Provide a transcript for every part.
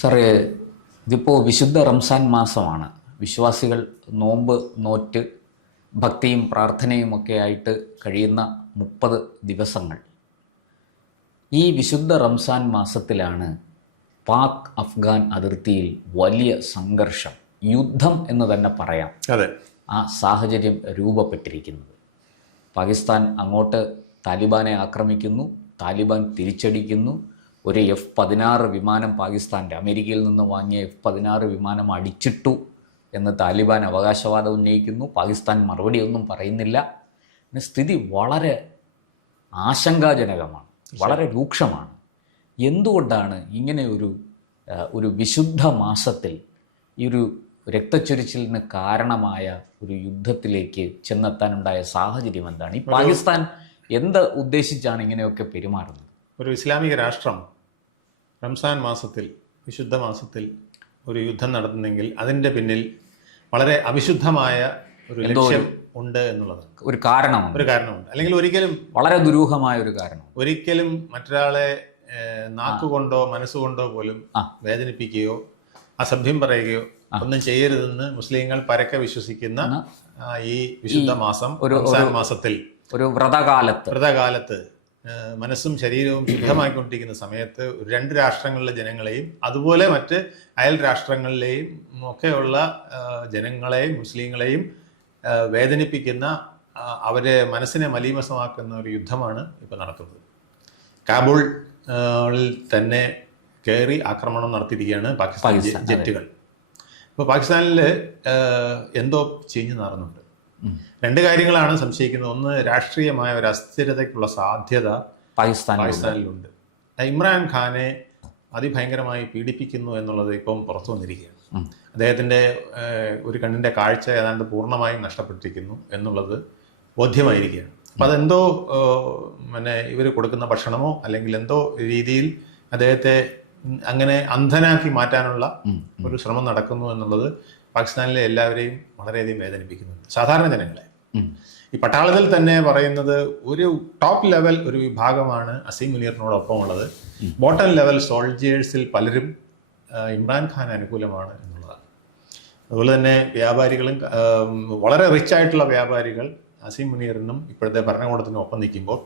സാറേ, ഇതിപ്പോൾ വിശുദ്ധ റംസാൻ മാസമാണ്. വിശ്വാസികൾ നോമ്പ് നോറ്റ് ഭക്തിയും പ്രാർത്ഥനയും ഒക്കെ ആയിട്ട് കഴിയുന്ന 30 ദിവസങ്ങൾ. ഈ വിശുദ്ധ റംസാൻ മാസത്തിലാണ് പാക് അഫ്ഗാൻ അതിർത്തിയിൽ വലിയ സംഘർഷം, യുദ്ധം എന്ന് തന്നെ പറയാം, അതെ, ആ സാഹചര്യം രൂപപ്പെട്ടിരിക്കുന്നത്. പാകിസ്ഥാൻ അങ്ങോട്ട് താലിബാനെ ആക്രമിക്കുന്നു, താലിബാൻ തിരിച്ചടിക്കുന്നു. ഒരു F-16 വിമാനം പാകിസ്ഥാൻ്റെ അമേരിക്കയിൽ നിന്ന് വാങ്ങിയ F-16 വിമാനം അടിച്ചിട്ടു എന്ന് താലിബാൻ അവകാശവാദം ഉന്നയിക്കുന്നു. പാകിസ്ഥാൻ മറുപടിയൊന്നും പറയുന്നില്ല. സ്ഥിതി വളരെ ആശങ്കാജനകമാണ്, വളരെ രൂക്ഷമാണ്. എന്തുകൊണ്ടാണ് ഇങ്ങനെ ഒരു വിശുദ്ധ മാസത്തിൽ ഈ ഒരു രക്തച്ചൊരിച്ചിലിന് കാരണമായ ഒരു യുദ്ധത്തിലേക്ക് ചെന്നെത്താനുണ്ടായ സാഹചര്യം എന്താണ്? ഈ പാകിസ്ഥാൻ എന്ത് ഉദ്ദേശിച്ചാണ് ഇങ്ങനെയൊക്കെ പെരുമാറുന്നത്? ഒരു ഇസ്ലാമിക രാഷ്ട്രം റംസാൻ മാസത്തിൽ, വിശുദ്ധ മാസത്തിൽ ഒരു യുദ്ധം നടത്തുന്നെങ്കിൽ അതിൻ്റെ പിന്നിൽ വളരെ അവിശുദ്ധമായ ഒരു ലക്ഷ്യം ഉണ്ട് എന്നുള്ളതാണ്. ഒരു കാരണമുണ്ട്. അല്ലെങ്കിൽ ഒരിക്കലും വളരെ ദുരൂഹമായ ഒരു കാരണം. ഒരിക്കലും മറ്റൊരാളെ നാക്കുകൊണ്ടോ മനസ്സുകൊണ്ടോ പോലും വേദനിപ്പിക്കുകയോ അസഭ്യം പറയുകയോ ഒന്നും ചെയ്യരുതെന്ന് മുസ്ലിങ്ങൾ പരക്കെ വിശ്വസിക്കുന്ന ഈ വിശുദ്ധ മാസം, റംസാൻ മാസത്തിൽ, ഒരു വ്രതകാലത്ത് മനസ്സും ശരീരവും ശുദ്ധമായിക്കൊണ്ടിരിക്കുന്ന സമയത്ത് രണ്ട് രാഷ്ട്രങ്ങളിലെ ജനങ്ങളെയും അതുപോലെ മറ്റ് അയൽ രാഷ്ട്രങ്ങളിലെയും ഒക്കെയുള്ള ജനങ്ങളെയും മുസ്ലിങ്ങളെയും വേദനിപ്പിക്കുന്ന, അവരെ മനസ്സിനെ മലീമസമാക്കുന്ന ഒരു യുദ്ധമാണ് ഇപ്പോൾ നടക്കുന്നത്. കാബൂളിൽ തന്നെ കയറി ആക്രമണം നടത്തിയിരിക്കുകയാണ് പാകിസ്ഥാൻ ജെറ്റുകൾ. ഇപ്പോൾ പാകിസ്ഥാനിൽ എന്തോ ചീഞ്ഞു നാറുന്നുണ്ട്. രണ്ട് കാര്യങ്ങളാണ് സംശയിക്കുന്നത്. ഒന്ന്, രാഷ്ട്രീയമായ ഒരു അസ്ഥിരതയ്ക്കുള്ള സാധ്യത പാകിസ്ഥാനിലുണ്ട്. ഇമ്രാൻ ഖാനെ അതിഭയങ്കരമായി പീഡിപ്പിക്കുന്നു എന്നുള്ളത് ഇപ്പം പുറത്തു വന്നിരിക്കുകയാണ്. അദ്ദേഹത്തിൻ്റെ ഒരു കണ്ണിൻ്റെ കാഴ്ച ഏതാണ്ട് പൂർണ്ണമായും നഷ്ടപ്പെട്ടിരിക്കുന്നു എന്നുള്ളത് ബോധ്യമായിരിക്കുകയാണ്. അപ്പം അതെന്തോ ഇവർ കൊടുക്കുന്ന ഭക്ഷണമോ അല്ലെങ്കിൽ എന്തോ രീതിയിൽ അദ്ദേഹത്തെ അങ്ങനെ അന്ധനാക്കി മാറ്റാനുള്ള ഒരു ശ്രമം നടക്കുന്നു എന്നുള്ളത് പാകിസ്ഥാനിലെ എല്ലാവരെയും വളരെയധികം വേദനിപ്പിക്കുന്നുണ്ട്, സാധാരണ ജനങ്ങളെ. ഈ പട്ടാളത്തിൽ തന്നെ പറയുന്നത് ഒരു ടോപ്പ് ലെവൽ ഒരു വിഭാഗമാണ് അസീം മുനീറിനോടൊപ്പം ഉള്ളത്. ബോട്ടം ലെവൽ സോൾജിയേഴ്സിൽ പലരും ഇമ്രാൻഖാൻ അനുകൂലമാണ് എന്നുള്ളതാണ്. അതുപോലെ തന്നെ വ്യാപാരികളും, വളരെ റിച്ച് ആയിട്ടുള്ള വ്യാപാരികൾ അസീം മുനീറിനും ഇപ്പോഴത്തെ ഭരണകൂടത്തിനും ഒപ്പം നിൽക്കുമ്പോൾ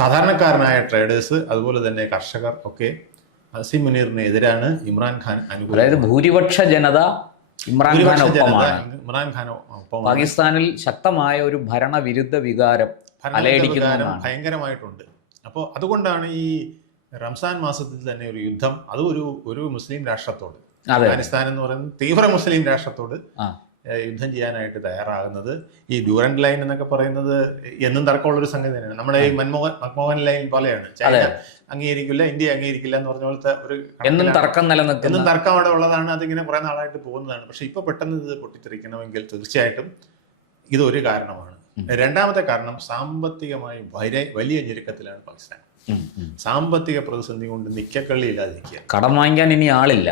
സാധാരണക്കാരനായ ട്രേഡേഴ്സ്, അതുപോലെ തന്നെ കർഷകർ ഒക്കെ അസീം മുനീറിന് എതിരാണ്. ഇമ്രാൻഖാൻ അനുകൂല, അതായത് ഭൂരിപക്ഷ ജനത ഇമ്രാൻഖാനൊപ്പമാണ്. പാകിസ്ഥാനിൽ ശക്തമായ ഒരു ഭരണവിരുദ്ധ വികാരം ഭയങ്കരമായിട്ടുണ്ട്. അപ്പോൾ അതുകൊണ്ടാണ് ഈ റംസാൻ മാസത്തിൽ തന്നെ ഒരു യുദ്ധം, അത് ഒരു മുസ്ലിം രാഷ്ട്രത്തോട്, അഫ്ഗാനിസ്ഥാൻ എന്ന് പറയുന്നത് തീവ്ര മുസ്ലിം രാഷ്ട്രത്തോട് യുദ്ധം ചെയ്യാനായിട്ട് തയ്യാറാകുന്നത്. ഈ ഡ്യൂറന്റ് ലൈൻ എന്നൊക്കെ പറയുന്നത് എന്നും തർക്കമുള്ളൊരു സംഗതി തന്നെയാണ്. നമ്മുടെ ഈ മൻമോഹൻ ലൈൻ പോലെയാണ്. ചൈന അംഗീകരിക്കില്ല, ഇന്ത്യ അംഗീകരിക്കില്ല എന്ന് പറഞ്ഞ പോലത്തെ ഒരു എന്നും തർക്കം അവിടെ ഉള്ളതാണ്. അതിങ്ങനെ കുറെ നാളായിട്ട് പോകുന്നതാണ്. പക്ഷെ ഇപ്പൊ പെട്ടെന്ന് ഇത് പൊട്ടിത്തെറിക്കണമെങ്കിൽ തീർച്ചയായിട്ടും ഇതൊരു കാരണമാണ്. രണ്ടാമത്തെ കാരണം, സാമ്പത്തികമായി വലിയ ഞെരുക്കത്തിലാണ് പാകിസ്ഥാൻ. സാമ്പത്തിക പ്രതിസന്ധി കൊണ്ട് നിക്കക്കള്ളിയില്ലാതിരിക്കുക, കടം വാങ്ങിക്കാൻ ഇനി ആളില്ല.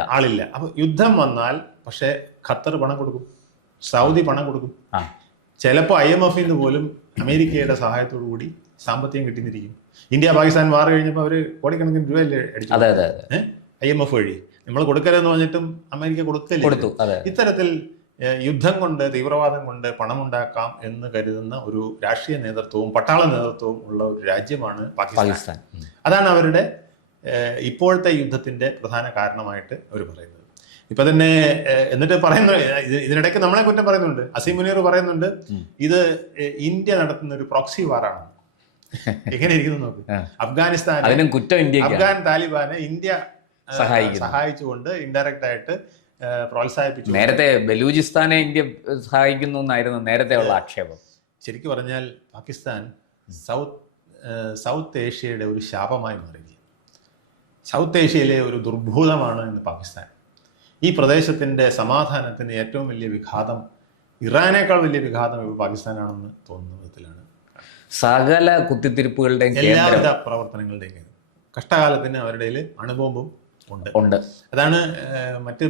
അപ്പൊ യുദ്ധം വന്നാൽ പക്ഷെ ഖത്തർ പണം കൊടുക്കും, സൗദി പണം കൊടുക്കും, ചിലപ്പോൾ IMF പോലും അമേരിക്കയുടെ സഹായത്തോടു കൂടി സാമ്പത്തികം കിട്ടിയിരിക്കും. ഇന്ത്യ പാകിസ്ഥാൻ വാർ കഴിഞ്ഞപ്പോൾ അവര് കോടിക്കണക്കിന് രൂപയല്ലേ അടിച്ചു, IMF വഴി. നമ്മൾ കൊടുക്കരുതെന്ന് പറഞ്ഞിട്ടും അമേരിക്ക കൊടുത്തില്ല. ഇത്തരത്തിൽ യുദ്ധം കൊണ്ട്, തീവ്രവാദം കൊണ്ട് പണമുണ്ടാക്കാം എന്ന് കരുതുന്ന ഒരു രാഷ്ട്രീയ നേതൃത്വവും പട്ടാള നേതൃത്വവും ഉള്ള ഒരു രാജ്യമാണ് പാകിസ്ഥാൻ. അതാണ് അവരുടെ ഇപ്പോഴത്തെ യുദ്ധത്തിന്റെ പ്രധാന കാരണമായിട്ട് അവർ പറയുന്നത്. ഇപ്പൊ തന്നെ എന്നിട്ട് പറയുന്നു, ഇതിനിടയ്ക്ക് നമ്മളെ കുറ്റം പറയുന്നുണ്ട്. അസീം മുനീർ പറയുന്നുണ്ട് ഇത് ഇന്ത്യ നടത്തുന്ന ഒരു പ്രോക്സി വാറാണ്. എങ്ങനെ ഇരിക്കുന്നു നോക്ക്. അഫ്ഗാൻ താലിബാനെ ഇന്ത്യ സഹായിച്ചുകൊണ്ട് ഇൻഡയറക്റ്റ് ആയിട്ട് പ്രോത്സാഹിപ്പിച്ചു. നേരത്തെ ബലൂചിസ്ഥാനെ ഇന്ത്യ സഹായിക്കുന്നു എന്നായിരുന്നു നേരത്തെയുള്ള ആക്ഷേപം. ശരിക്കും പറഞ്ഞാൽ പാകിസ്ഥാൻ സൗത്ത് ഏഷ്യയുടെ ഒരു ശാപമായി മാറി. സൗത്ത് ഏഷ്യയിലെ ഒരു ദുർഭൂതമാണ് ഇന്ന് പാകിസ്ഥാൻ. ഈ പ്രദേശത്തിന്റെ സമാധാനത്തിന് ഏറ്റവും വലിയ വിഘാതം, ഇറാനേക്കാൾ വലിയ വിഘാതം ഇപ്പോൾ പാകിസ്ഥാനാണെന്ന് തോന്നുന്ന വിധത്തിലാണ്. സകല കുത്തിത്തിരിപ്പുകളുടെയും എല്ലാവിധ പ്രവർത്തനങ്ങളുടെയും കഷ്ടകാലത്തിന് അവരുടെ അണുബോംബും ഉണ്ട്. അതാണ് മറ്റ്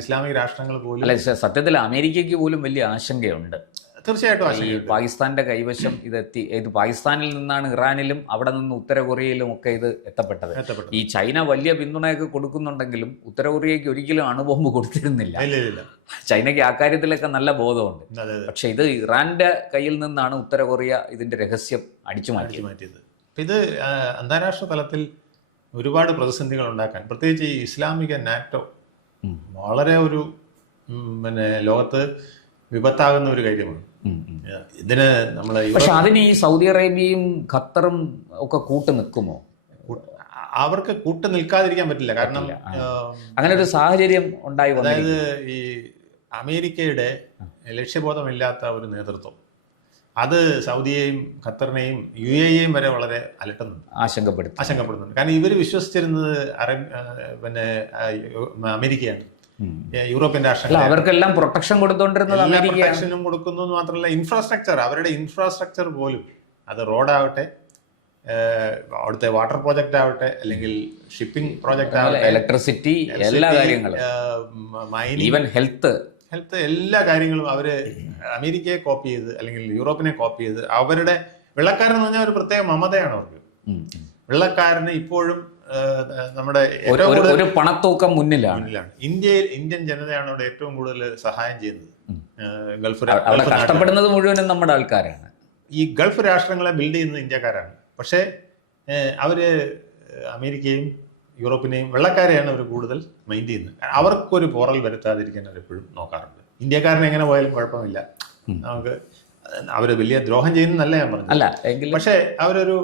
ഇസ്ലാമിക രാഷ്ട്രങ്ങൾ പോലും, സത്യത്തിൽ അമേരിക്കയ്ക്ക് പോലും വലിയ ആശങ്കയുണ്ട്. തീർച്ചയായിട്ടും ഈ ആശങ്കയുണ്ട്. പാകിസ്ഥാന്റെ കൈവശം ഇത് പാകിസ്ഥാനിൽ നിന്നാണ് ഇറാനിലും അവിടെ നിന്ന് ഉത്തര കൊറിയയിലും ഒക്കെ ഇത് എത്തപ്പെട്ടത്. ഈ ചൈന വലിയ പിന്തുണയൊക്കെ കൊടുക്കുന്നുണ്ടെങ്കിലും ഉത്തര കൊറിയയ്ക്ക് ഒരിക്കലും അണുബോംബ് കൊടുത്തിരുന്നില്ല. ഇല്ല. ചൈനയ്ക്ക് ആ കാര്യത്തിലൊക്കെ നല്ല ബോധമുണ്ട്. അതെ. പക്ഷെ ഇത് ഇറാന്റെ കയ്യിൽ നിന്നാണ് ഉത്തര കൊറിയ ഇതിന്റെ രഹസ്യം അടിച്ചു മാറ്റിയത്. ഇത് അന്താരാഷ്ട്ര തലത്തിൽ ഒരുപാട് പ്രതിസന്ധികൾ ഉണ്ടാക്കാൻ, പ്രത്യേകിച്ച് ഈ ഇസ്ലാമിക നാറ്റോ വളരെ ഒരു ലോകത്ത് വിപത്താകുന്ന ഒരു കാര്യമാണ്. ഇതിന് നമ്മൾ പക്ഷെ അതിന് ഈ സൗദി അറേബ്യയും ഖത്തറും ഒക്കെ കൂട്ടു നിൽക്കുമോ? അവർക്ക് കൂട്ടു നിൽക്കാതിരിക്കാൻ പറ്റില്ല. കാരണം അങ്ങനെ ഒരു സാഹചര്യം ഉണ്ടായി. അതായത് ഈ അമേരിക്കയുടെ ലക്ഷ്യബോധമില്ലാത്ത ഒരു നേതൃത്വം അത് സൗദിയെയും ഖത്തറിനെയും UAEയും വരെ വളരെ അലട്ടുന്നുണ്ട്, ആശങ്കപ്പെടുന്നുണ്ട്. കാരണം ഇവർ വിശ്വസിച്ചിരുന്നത് അമേരിക്കയാണ്, യൂറോപ്യൻ രാഷ്ട്രങ്ങൾ. അവർക്കെല്ലാം പ്രൊട്ടക്ഷൻ കൊടുത്തോണ്ടിരുന്നത് പ്രൊട്ടക്ഷനും കൊടുക്കുന്നു മാത്രമല്ല, ഇൻഫ്രാസ്ട്രക്ചർ, അവരുടെ ഇൻഫ്രാസ്ട്രക്ചർ പോലും, അത് റോഡാവട്ടെ, അവിടുത്തെ വാട്ടർ പ്രോജക്റ്റ് ആവട്ടെ, അല്ലെങ്കിൽ ഷിപ്പിംഗ് പ്രോജക്റ്റ് ആവട്ടെ, ഇലക്ട്രിസിറ്റി, എല്ലാ കാര്യങ്ങളും, ഈവൻ ഹെൽത്ത്, എല്ലാ കാര്യങ്ങളും അവര് അമേരിക്കയെ കോപ്പി ചെയ്ത് അല്ലെങ്കിൽ യൂറോപ്പിനെ കോപ്പി ചെയ്ത്, അവരുടെ വെള്ളക്കാരെന്ന് പറഞ്ഞാൽ ഒരു പ്രത്യേക മമതയാണ് അവർക്ക്. വെള്ളക്കാരന് ഇപ്പോഴും നമ്മുടെ ഒരു പണത്തൂക്കം മുന്നിലാണ്. ഇന്ത്യൻ ജനതയാണ് അവിടെ ഏറ്റവും കൂടുതൽ സഹായം ചെയ്യുന്നത്. ഗൾഫ് കഷ്ടപ്പെടുന്നത് മുഴുവനും നമ്മുടെ ആൾക്കാരാണ്. ഈ ഗൾഫ് രാഷ്ട്രങ്ങളെ ബിൽഡ് ചെയ്യുന്നത് ഇന്ത്യക്കാരാണ്. പക്ഷേ അവര് അമേരിക്കയും യൂറോപ്പിനെയും വെള്ളക്കാരെയാണ് അവർ കൂടുതൽ മൈൻഡ് ചെയ്യുന്നത്. അവർക്കൊരു പോറൽ വരുത്താതിരിക്കാൻ അവരെപ്പോഴും നോക്കാറുണ്ട്. ഇന്ത്യക്കാരനെ എങ്ങനെ പോയാലും കുഴപ്പമില്ല, നമുക്ക് അവര് വലിയ ദ്രോഹം ചെയ്യുന്നല്ല ഞാൻ പറഞ്ഞു. അല്ല എങ്കിലും പക്ഷേ അവരൊരു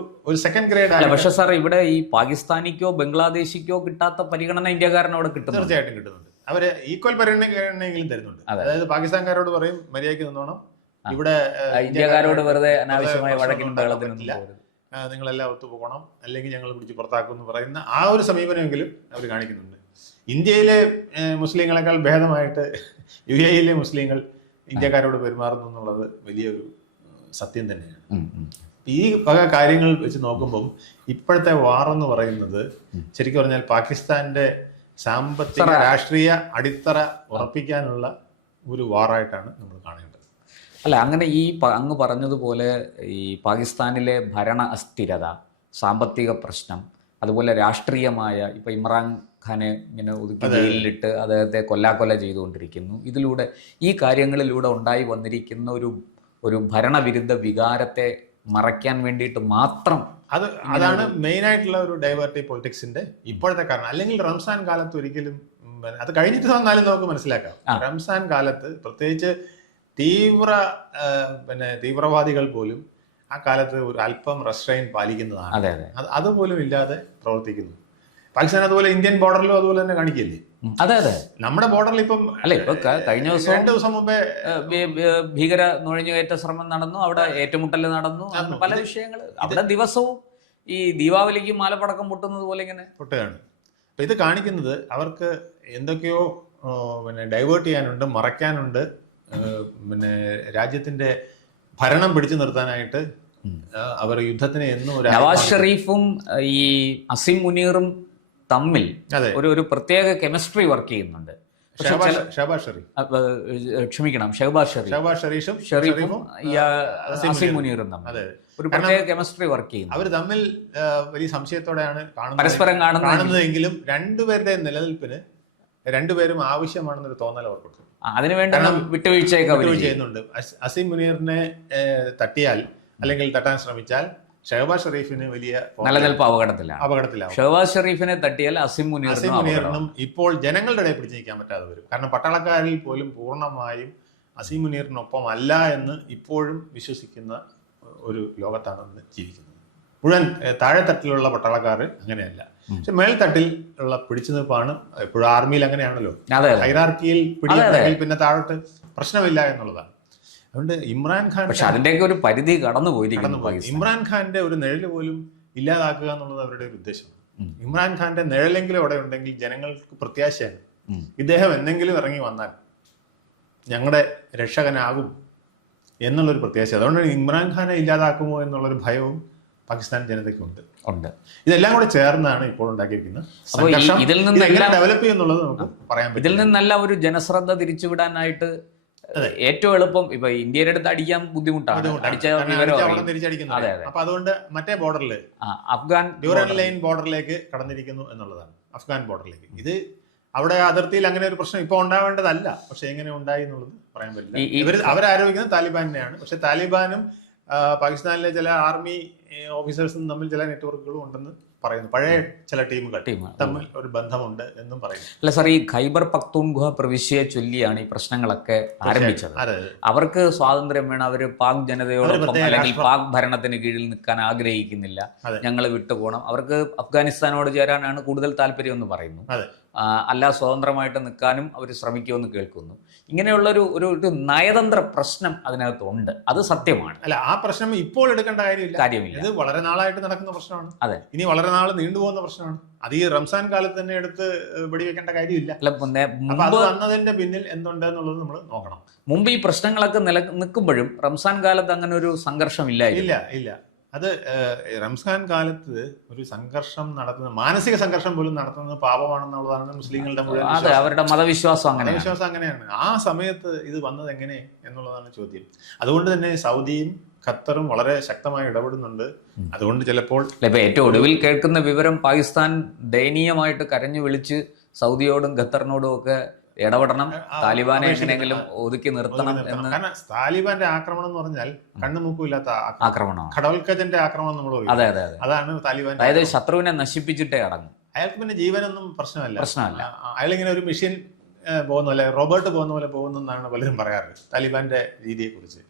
സെക്കൻഡ് ഗ്രേഡ് അല്ല. പക്ഷെ സാർ, ഇവിടെ ഈ പാകിസ്ഥാനിക്കോ ബംഗ്ലാദേശിക്കോ കിട്ടാത്ത പരിഗണന ഇന്ത്യക്കാരനോട് കിട്ടും. തീർച്ചയായിട്ടും കിട്ടുന്നുണ്ട്. അവര് ഈക്വൽ പരിഗണനയെങ്കിലും തരുന്നുണ്ട്. അതായത് പാകിസ്ഥാൻകാരോട് പറയും മര്യാദയ്ക്ക് നിന്നോണം, ഇവിടെ ഇന്ത്യക്കാരോട് വെറുതെ അനാവശ്യമായ വഴക്കിനും ബഹളത്തിനും നിങ്ങളെല്ലാം ഒത്തുപോകണം, അല്ലെങ്കിൽ ഞങ്ങൾ പിടിച്ച് പുറത്താക്കും എന്ന് പറയുന്ന ആ ഒരു സമീപനമെങ്കിലും അവർ കാണിക്കുന്നുണ്ട്. ഇന്ത്യയിലെ മുസ്ലിങ്ങളെക്കാൾ ഭേദമായിട്ട് UAEയിലെ മുസ്ലിങ്ങൾ ഇന്ത്യക്കാരോട് പെരുമാറുന്നു എന്നുള്ളത് വലിയൊരു സത്യം തന്നെയാണ്. ഈ വക കാര്യങ്ങൾ വെച്ച് നോക്കുമ്പം ഇപ്പോഴത്തെ വാറെന്ന് പറയുന്നത് ശരിക്കും പറഞ്ഞാൽ പാകിസ്ഥാന്റെ സാമ്പത്തിക രാഷ്ട്രീയ അടിത്തറ ഉറപ്പിക്കാനുള്ള ഒരു വാറായിട്ടാണ് നമ്മൾ കാണേണ്ടത്. അല്ല, അങ്ങനെ ഈ അങ്ങ് പറഞ്ഞതുപോലെ ഈ പാകിസ്ഥാനിലെ ഭരണ അസ്ഥിരത, സാമ്പത്തിക പ്രശ്നം, അതുപോലെ രാഷ്ട്രീയമായ ഇപ്പം ഇമ്രാൻ ഖാനെ ഇങ്ങനെ ഒതുക്കി ജയിലിലിട്ട് അദ്ദേഹത്തെ കൊല്ലാക്കൊല ചെയ്തുകൊണ്ടിരിക്കുന്നു. ഇതിലൂടെ ഈ കാര്യങ്ങളിലൂടെ ഉണ്ടായി വന്നിരിക്കുന്ന ഒരു ഭരണവിരുദ്ധ വികാരത്തെ മറയ്ക്കാൻ വേണ്ടിയിട്ട് മാത്രം അതാണ് മെയിൻ ആയിട്ടുള്ള ഒരു ഡൈവേർട്ടീവ് പൊളിറ്റിക്സിന്റെ ഇപ്പോഴത്തെ കാരണം. അല്ലെങ്കിൽ റംസാൻ കാലത്ത് ഒരിക്കലും അത് കഴിഞ്ഞിട്ട് വന്നാലും നമുക്ക് മനസ്സിലാക്കാം. റംസാൻ കാലത്ത് പ്രത്യേകിച്ച് തീവ്രവാദികൾ പോലും ആ കാലത്ത് ഒരു അല്പം റെസ്ട്രെയിൻ പാലിക്കുന്നതാണ്. അതുപോലും ഇല്ലാതെ പ്രവർത്തിക്കുന്നു. പാകിസ്ഥാൻ അതുപോലെ ഇന്ത്യൻ ബോർഡറിലും അതുപോലെ തന്നെ കാണിക്കില്ലേ? അതെ. നമ്മുടെ ബോർഡറിൽ ഇപ്പം കഴിഞ്ഞ ദിവസം 2 ദിവസം മുമ്പേ ഭീകര നുഴഞ്ഞുകയറ്റ ശ്രമം നടന്നു, അവിടെ ഏറ്റുമുട്ടൽ നടന്നു, പല വിഷയങ്ങൾ അവിടെ ദിവസവും ഈ ദീപാവലിക്ക് മാലപ്പടക്കം പൊട്ടുന്നത് പോലെ ഇങ്ങനെ പൊട്ടുകയാണ്. അപ്പൊ ഇത് കാണിക്കുന്നത് അവർക്ക് എന്തൊക്കെയോ ഡൈവേർട്ട് ചെയ്യാനുണ്ട്, മറയ്ക്കാനുണ്ട്, രാജ്യത്തിന്റെ ഭരണം പിടിച്ചു നിർത്താനായിട്ട് അവർ യുദ്ധത്തിന് എന്നും നവാസ് ഷെരീഫും ഈ അസിം മുനീറും തമ്മിൽ ഒരു പ്രത്യേക കെമിസ്ട്രി വർക്ക് ചെയ്യുന്നുണ്ട്. ഷഹബാസ് ഷെരീഫും അസിം മുനീറും തമ്മിൽ ഒരു പ്രത്യേക കെമിസ്ട്രി വർക്ക് ചെയ്യുന്നു. അവർ തമ്മിൽ വലിയ സംശയത്തോടെയാണ് പരസ്പരം കാണുന്നതെങ്കിലും രണ്ടുപേരുടെ നിലനിൽപ്പിന് രണ്ടുപേരും ആവശ്യമാണെന്നൊരു തോന്നൽ അവർക്കുണ്ട്. അതിനുവേണ്ടി വിട്ടുവീഴ്ചയൊക്കെ ചെയ്യുന്നുണ്ട്. അസിം മുനീറിനെ തട്ടിയാൽ അല്ലെങ്കിൽ തട്ടാൻ ശ്രമിച്ചാൽ ഷഹബാസ് ഷെരീഫിന് വലിയ നിലനിൽപ്പ് അപകടത്തിലാവും. ഷഹബാസ് ഷെരീഫിനെ തട്ടിയാൽ അസിം മുനീറിനും ഇപ്പോൾ ജനങ്ങളുടെ ഇടയിൽ പിടിച്ചു നിൽക്കാൻ പറ്റാതെ വരും. കാരണം പട്ടാളക്കാരിൽ പോലും പൂർണ്ണമായും അസിം മുനീറിനൊപ്പം അല്ല എന്ന് ഇപ്പോഴും വിശ്വസിക്കുന്ന ഒരു ലോകത്താണ് ഇന്ന് ജീവിക്കുന്നത്. മുഴുവൻ താഴെത്തട്ടിലുള്ള പട്ടാളക്കാർ അങ്ങനെയല്ല. പക്ഷെ മേൽത്തട്ടിൽ ഉള്ള പിടിച്ചു നിൽപ്പാണ് എപ്പോഴും. ആർമിയിൽ അങ്ങനെയാണല്ലോ, ഹൈറാർക്കിയിൽ പിടിച്ചിട്ടുണ്ടെങ്കിൽ പിന്നെ താഴോട്ട് പ്രശ്നമില്ല എന്നുള്ളതാണ്. അതുകൊണ്ട് ഇമ്രാൻഖാൻ അതിന്റെയൊക്കെ ഒരു പരിധി കടന്നുപോയി. ഇമ്രാൻഖാന്റെ ഒരു നിഴൽ പോലും ഇല്ലാതാക്കുക എന്നുള്ളത് അവരുടെ ഒരു ഉദ്ദേശമാണ്. ഇമ്രാൻഖാന്റെ നിഴലെങ്കിലും അവിടെ ഉണ്ടെങ്കിൽ ജനങ്ങൾക്ക് പ്രത്യാശയാണ്. ഇദ്ദേഹം എന്തെങ്കിലും ഇറങ്ങി വന്നാൽ ഞങ്ങളുടെ രക്ഷകനാകും എന്നുള്ളൊരു പ്രത്യാശ. അതുകൊണ്ട് ഇമ്രാൻഖാനെ ഇല്ലാതാക്കുമോ എന്നുള്ളൊരു ഭയവും പാകിസ്ഥാൻ ജനതയ്ക്കുണ്ട്. ഇതെല്ലാം കൂടെ ചേർന്നാണ് ഇപ്പോൾ ഉണ്ടാക്കിയിരിക്കുന്നത്. ഡെവലപ്പ് ചെയ്യുന്നുള്ളത് നമുക്ക് പറയാൻ പറ്റും. ഇതിൽ നിന്നല്ല ഒരു ജനശ്രദ്ധ തിരിച്ചുവിടാനായിട്ട് ഏറ്റവും എളുപ്പം ഇപ്പൊ ഇന്ത്യയുടെ അടുത്ത് അടിക്കാൻ ബുദ്ധിമുട്ടാണ്. അടിച്ച വിവരം അറിയും. തിരിച്ചടിക്കുന്നത്. അതെ, അതെ. അപ്പൊ അതുകൊണ്ട് മറ്റേ ബോർഡറിൽ അഫ്ഗാൻ ഡ്യൂറൻ ലൈൻ ബോർഡറിലേക്ക് കടന്നിരിക്കുന്നു എന്നുള്ളതാണ്. അഫ്ഗാൻ ബോർഡറിലേക്ക്. ഇത് അവിടെ അതിർത്തിയിൽ അങ്ങനെ ഒരു പ്രശ്നം ഇപ്പൊ ഉണ്ടാവേണ്ടതല്ല. പക്ഷെ എങ്ങനെ ഉണ്ടായി എന്നുള്ളത് പറയാൻ പറ്റില്ല. അവരാരോപിക്കുന്നത് താലിബാനെയാണ്. പക്ഷെ താലിബാനും പാകിസ്ഥാനിലെ ചില ആർമി ഓഫീസേഴ്സും തമ്മിൽ ചില നെറ്റ്വർക്കുകളും ഉണ്ടെന്ന് പറയുന്നു. പഴയ ചില ടീമുകൾ തമ്മിൽ ഒരു ബന്ധമുണ്ട് എന്നും പറയുന്നു. അല്ല സാർ, ഈ ഖൈബർ പക്തൂൺഖ്വ പ്രവിശ്യയെ ചൊല്ലിയാണ് ഈ പ്രശ്നങ്ങളൊക്കെ ആരംഭിച്ചത്. അവർക്ക് സ്വാതന്ത്ര്യം വേണം, അവർ പാക് ജനതയോടൊപ്പം അല്ലെങ്കിൽ പാക് ഭരണത്തിന് കീഴിൽ നിൽക്കാൻ ആഗ്രഹിക്കുന്നില്ല, ഞങ്ങൾ വിട്ടുപോകണം, അവർക്ക് അഫ്ഗാനിസ്ഥാനോട് ചേരാനാണ് കൂടുതൽ താല്പര്യം എന്ന് പറയുന്നു. അല്ല, സ്വതന്ത്രമായിട്ട് നിൽക്കാനും അവർ ശ്രമിക്കുമെന്ന് കേൾക്കുന്നു. ഇങ്ങനെയുള്ള ഒരു നയതന്ത്ര പ്രശ്നം അതിനകത്തുണ്ട്. അത് സത്യമാണ്. അല്ല, ആ പ്രശ്നം ഇപ്പോൾ എടുക്കേണ്ട കാര്യമില്ല. ഇത് വളരെ നാളായിട്ട് നടക്കുന്ന പ്രശ്നമാണ്. അതെ, ഇനി വളരെ നാൾ നീണ്ടുപോകുന്ന പ്രശ്നമാണ്. അത് ഈ റംസാൻ കാലത്ത് തന്നെ എടുത്ത് വെടിവെക്കേണ്ട കാര്യമില്ല. അത് വന്നതിന്റെ പിന്നിൽ എന്തുണ്ട് എന്നുള്ളത് നമ്മൾ നോക്കണം. മുമ്പ് ഈ പ്രശ്നങ്ങളൊക്കെ നിൽക്കുമ്പോഴും റംസാൻ കാലത്ത് അങ്ങനെ ഒരു സംഘർഷം ഇല്ല. അത് റംസാൻ കാലത്ത് ഒരു സംഘർഷം നടത്തുന്നത്, മാനസിക സംഘർഷം പോലും നടത്തുന്നത് പാപമാണെന്നുള്ളതാണ് മുസ്ലിങ്ങളുടെ മുഴുവൻ അവരുടെ മതവിശ്വാസം. അങ്ങനെയാണ്. ആ സമയത്ത് ഇത് വന്നത് എങ്ങനെ എന്നുള്ളതാണ് ചോദ്യം. അതുകൊണ്ട് തന്നെ സൗദിയും ഖത്തറും വളരെ ശക്തമായി ഇടപെടുന്നുണ്ട്. അതുകൊണ്ട് ചിലപ്പോൾ ഏറ്റവും ഒടുവിൽ കേൾക്കുന്ന വിവരം പാകിസ്ഥാൻ ദയനീയമായിട്ട് കരഞ്ഞു വിളിച്ച് സൗദിയോടും ഖത്തറിനോടും ഒക്കെ ഇടപെടണം, താലിബാനെ എങ്ങനെയെങ്കിലും ഒതുക്കി നിർത്തണം എന്ന്. കാരണം താലിബാന്റെ ആക്രമണം എന്ന് പറഞ്ഞാൽ കണ്ണുമൂക്കില്ലാത്ത ആക്രമണമാണ്. ഖഡവൽക്കജന്റെ ആക്രമണം നമ്മൾ പറയും. അതെ. അതാണ് താലിബാൻ. അതായത് ശത്രുവിനെ നശിപ്പിച്ചിട്ടേ അടങ്ങും. അയാൾക്ക് പിന്നെ ജീവനൊന്നും പ്രശ്നമല്ല. അയാളിങ്ങനെ ഒരു മെഷീൻ പോകുന്ന പോലെ, റോബോട്ട് പോകുന്ന പോലെ പോകുന്നെന്നാണ് പലരും പറയാറ് താലിബാന്റെ രീതിയെ കുറിച്ച്.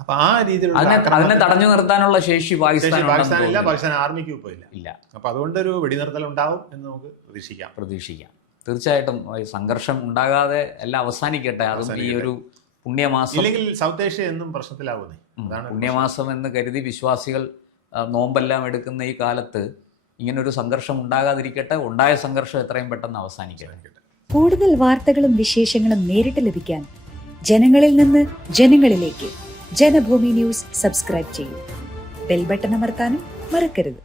അപ്പൊ ആ രീതിയിലുള്ള അതിനെ തടഞ്ഞു നിർത്താനുള്ള ശേഷി പാകിസ്ഥാനില്ല, പാകിസ്ഥാൻ ആർമിക്ക് ഇപ്പോൾ ഇല്ല. അപ്പൊ അതുകൊണ്ടൊരു വെടിനിർത്തൽ ഉണ്ടാവും എന്ന് നമുക്ക് പ്രതീക്ഷിക്കാം. തീർച്ചയായിട്ടും സംഘർഷം ഉണ്ടാകാതെ എല്ലാം അവസാനിക്കട്ടെ. അതും ഈ ഒരു പുണ്യമാസം, ഇല്ലെങ്കിൽ സൗത്ത് ഏഷ്യ എന്നും പ്രശ്നത്തിലാവുന്നേ. പുണ്യമാസം എന്ന് കരുതി വിശ്വാസികൾ നോമ്പെല്ലാം എടുക്കുന്ന ഈ കാലത്ത് ഇങ്ങനൊരു സംഘർഷം ഉണ്ടാകാതിരിക്കട്ടെ. ഉണ്ടായ സംഘർഷം എത്രയും പെട്ടെന്ന് അവസാനിക്കട്ടെ. കൂടുതൽ വാർത്തകളും വിശേഷങ്ങളും നേരിട്ട് ലഭിക്കാൻ ജനങ്ങളിൽ നിന്ന് ജനങ്ങളിലേക്ക് ജനഭൂമി ന്യൂസ് സബ്സ്ക്രൈബ് ചെയ്യൂ. ബെൽ ബട്ടൺ അമർത്താനും മറക്കരുത്.